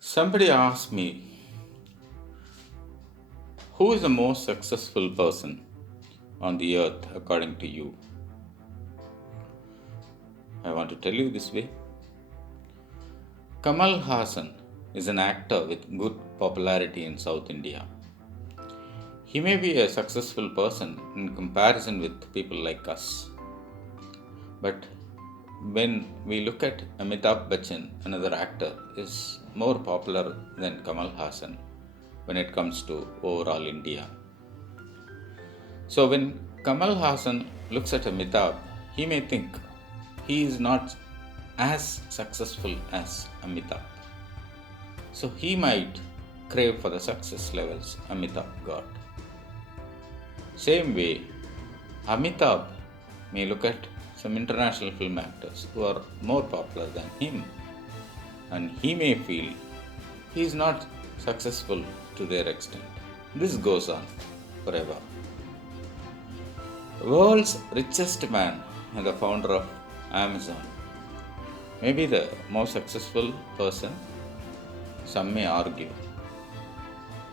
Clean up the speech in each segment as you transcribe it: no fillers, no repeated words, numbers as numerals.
Somebody asked me, who is the most successful person on the earth according to you? I want to tell you this way. Kamal Hassan is an actor with good popularity in South India. He may be a successful person in comparison with people like us. But when we look at Amitabh Bachchan, another actor, is more popular than Kamal Hassan when it comes to overall India. So when Kamal Hassan looks at Amitabh, he may think he is not as successful as Amitabh. So he might crave for the success levels Amitabh got. Same way, Amitabh may look at some international film actors who are more popular than him, and he may feel he is not successful to their extent. This goes on forever. World's richest man and the founder of Amazon may be the most successful person, some may argue.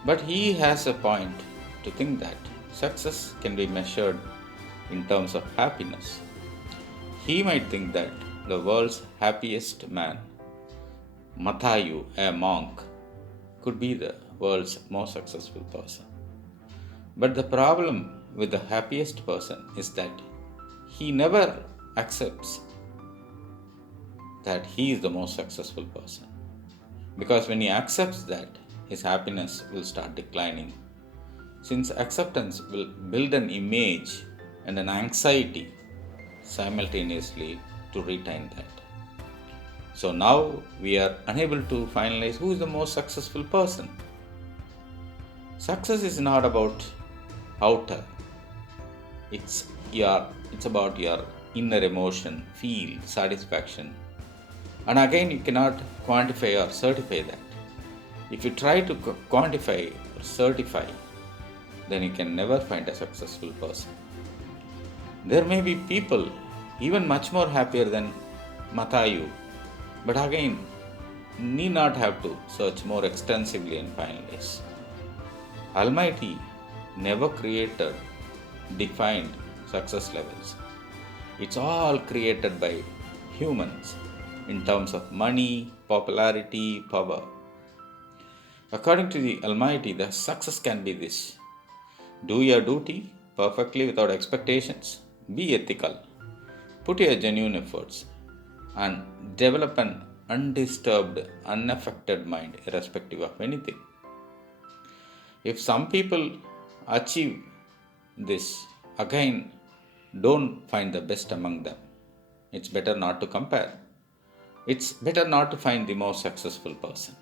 But he has a point to think that success can be measured in terms of happiness. He might think that the world's happiest man, Mathayu, a monk, could be the world's most successful person. But the problem with the happiest person is that he never accepts that he is the most successful person. Because when he accepts that, his happiness will start declining. Since acceptance will build an image and an anxiety simultaneously to retain that. So now we are unable to finalize who is the most successful person. Success is not about outer. It's about your inner emotion, feel, satisfaction. And again, you cannot quantify or certify that. If you try to quantify or certify, then you can never find a successful person. There may be people even much more happier than Mathayu, but again, need not have to search more extensively and finalize. Almighty never created defined success levels. It's all created by humans in terms of money, popularity, power. According to the Almighty, the success can be this: do your duty perfectly without expectations, be ethical, put your genuine efforts, and develop an undisturbed, unaffected mind irrespective of anything. If some people achieve this, again, don't find the best among them. It's better not to compare. It's better not to find the most successful person.